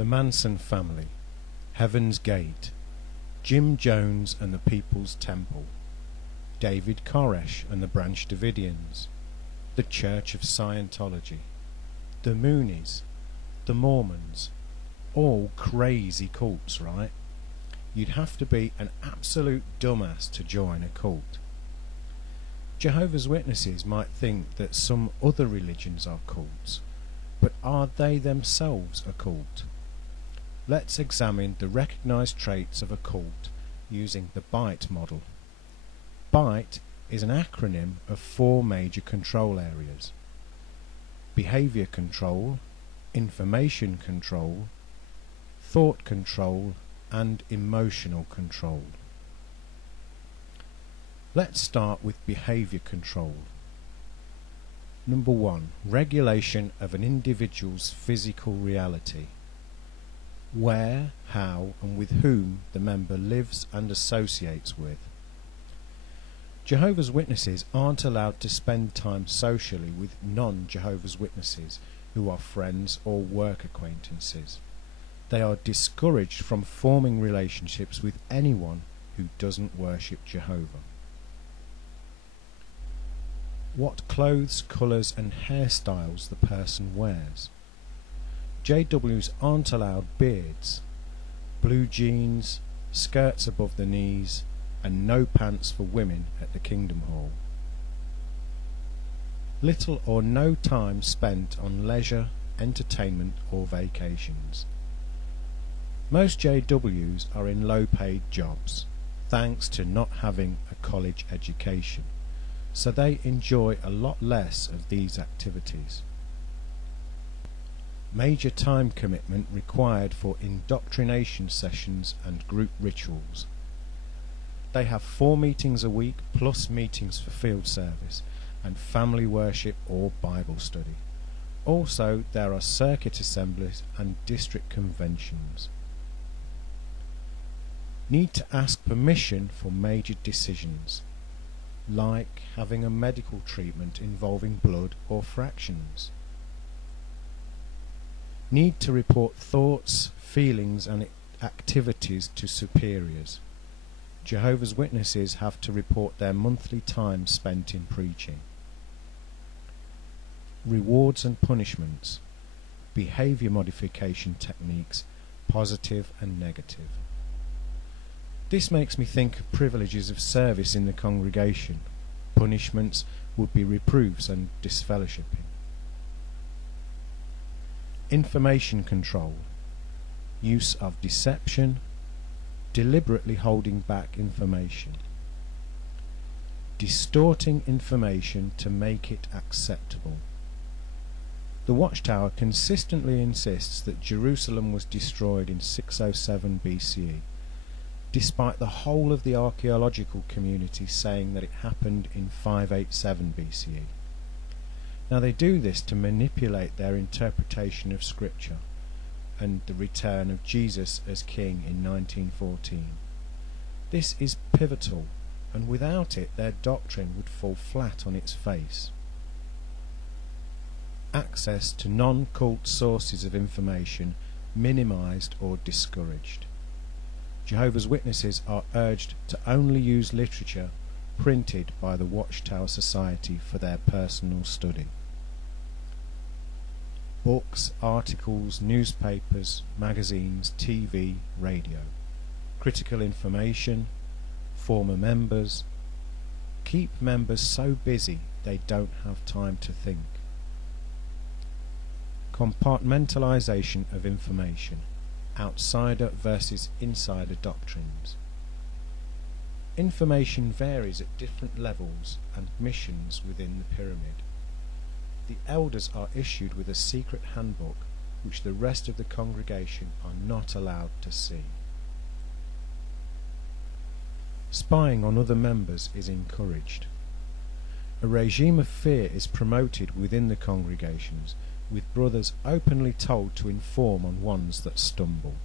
The Manson Family, Heaven's Gate, Jim Jones and the People's Temple, David Koresh and the Branch Davidians, the Church of Scientology, the Moonies, the Mormons, all crazy cults, right? You'd have to be an absolute dumbass to join a cult. Jehovah's Witnesses might think that some other religions are cults, but are they themselves a cult? Let's examine the recognized traits of a cult using the B.I.T.E model. B.I.T.E is an acronym of 4 major control areas: behavior control, information control, thought control, and emotional control. Let's start with behavior control. Number 1. Regulation of an individual's physical reality. Where, how, and with whom the member lives and associates with. Jehovah's Witnesses aren't allowed to spend time socially with non-Jehovah's Witnesses who are friends or work acquaintances. They are discouraged from forming relationships with anyone who doesn't worship Jehovah. What clothes, colours and hairstyles the person wears. JWs aren't allowed beards, blue jeans, skirts above the knees, and no pants for women at the Kingdom Hall. Little or no time spent on leisure, entertainment or vacations. Most JWs are in low-paid jobs, thanks to not having a college education, so they enjoy a lot less of these activities. Major time commitment required for indoctrination sessions and group rituals. They have 4 meetings a week plus meetings for field service and family worship or Bible study. Also, there are circuit assemblies and district conventions. Need to ask permission for major decisions, like having a medical treatment involving blood or fractions. Need to report thoughts, feelings and activities to superiors. Jehovah's Witnesses have to report their monthly time spent in preaching. Rewards and punishments, behavior modification techniques, positive and negative. This makes me think of privileges of service in the congregation. Punishments would be reproofs and disfellowshipping. Information control, use of deception, deliberately holding back information, distorting information to make it acceptable. The Watchtower consistently insists that Jerusalem was destroyed in 607 BCE, despite the whole of the archaeological community saying that it happened in 587 BCE. Now they do this to manipulate their interpretation of Scripture and the return of Jesus as King in 1914. This is pivotal, and without it their doctrine would fall flat on its face. Access to non-cult sources of information minimized or discouraged. Jehovah's Witnesses are urged to only use literature printed by the Watchtower Society for their personal study. Books, articles, newspapers, magazines, TV, radio. Critical information, former members. Keep members so busy they don't have time to think. Compartmentalization of information. Outsider versus insider doctrines. Information varies at different levels and missions within the pyramid. The elders are issued with a secret handbook which the rest of the congregation are not allowed to see. Spying on other members is encouraged. A regime of fear is promoted within the congregations, with brothers openly told to inform on ones that stumble.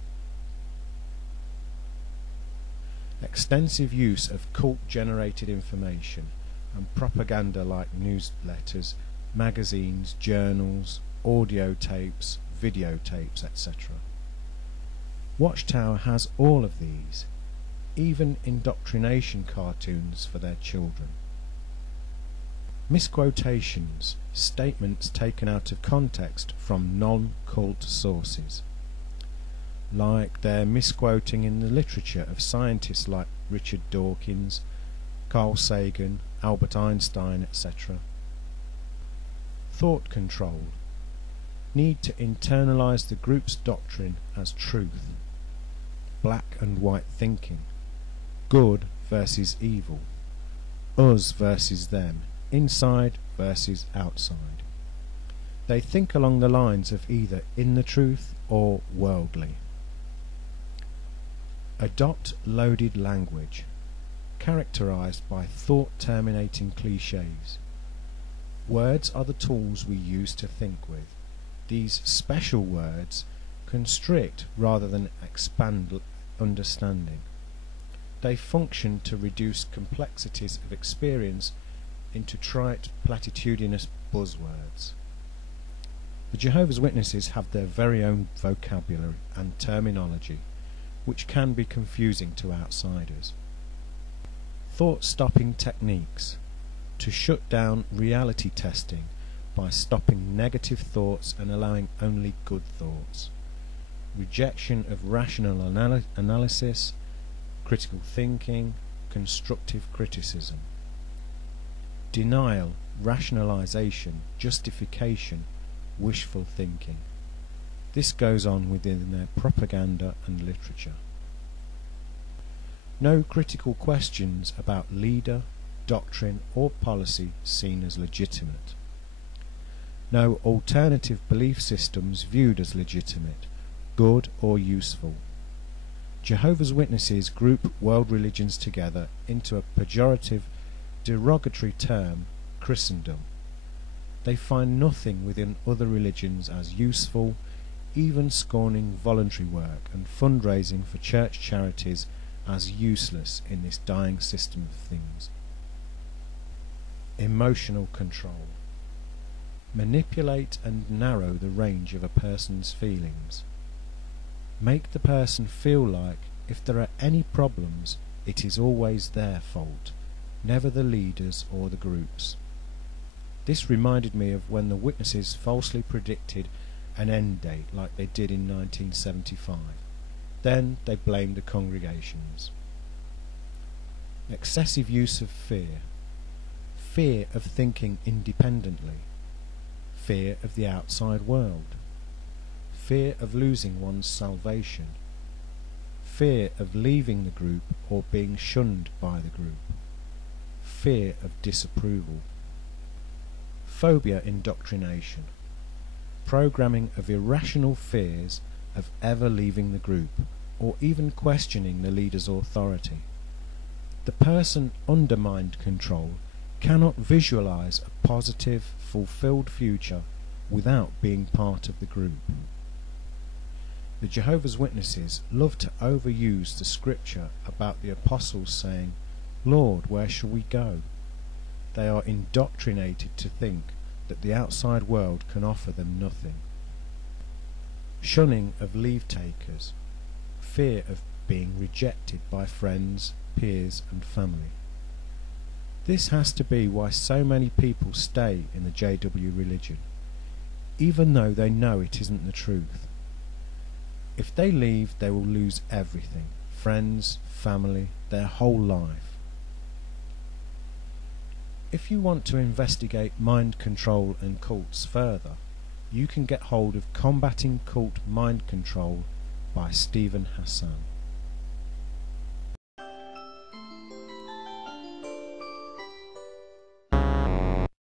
Extensive use of cult-generated information and propaganda like newsletters, magazines, journals, audio tapes, videotapes, etc. Watchtower has all of these, even indoctrination cartoons for their children. Misquotations, statements taken out of context from non-cult sources, like their misquoting in the literature of scientists like Richard Dawkins, Carl Sagan, Albert Einstein, etc. Thought control, need to internalize the group's doctrine as truth, black and white thinking, good versus evil, us versus them, inside versus outside. They think along the lines of either in the truth or worldly. Adopt loaded language, characterized by thought-terminating cliches. Words are the tools we use to think with. These special words constrict rather than expand understanding. They function to reduce complexities of experience into trite, platitudinous buzzwords. The Jehovah's Witnesses have their very own vocabulary and terminology, which can be confusing to outsiders. Thought-stopping techniques, to shut down reality testing by stopping negative thoughts and allowing only good thoughts. Rejection of rational analysis, critical thinking, constructive criticism. Denial, rationalization, justification, wishful thinking. This goes on within their propaganda and literature. No critical questions about leader, doctrine or policy seen as legitimate. No alternative belief systems viewed as legitimate, good or useful. Jehovah's Witnesses group world religions together into a pejorative, derogatory term, Christendom. They find nothing within other religions as useful, even scorning voluntary work and fundraising for church charities as useless in this dying system of things. Emotional control. Manipulate and narrow the range of a person's feelings. Make the person feel like if there are any problems, it is always their fault, never the leaders or the groups. This reminded me of when the witnesses falsely predicted an end date like they did in 1975. Then they blamed the congregations. Excessive use of fear. Fear of thinking independently. Fear of the outside world. Fear of losing one's salvation. Fear of leaving the group or being shunned by the group. Fear of disapproval. Phobia indoctrination. Programming of irrational fears of ever leaving the group or even questioning the leader's authority. The person under mind control cannot visualize a positive, fulfilled future without being part of the group. The Jehovah's Witnesses love to overuse the scripture about the apostles saying, "Lord, where shall we go?" They are indoctrinated to think that the outside world can offer them nothing. Shunning of leave takers. Fear of being rejected by friends, peers and family. This has to be why so many people stay in the JW religion, even though they know it isn't the truth. If they leave, they will lose everything, friends, family, their whole life. If you want to investigate mind control and cults further, you can get hold of Combating Cult Mind Control by Stephen Hassan.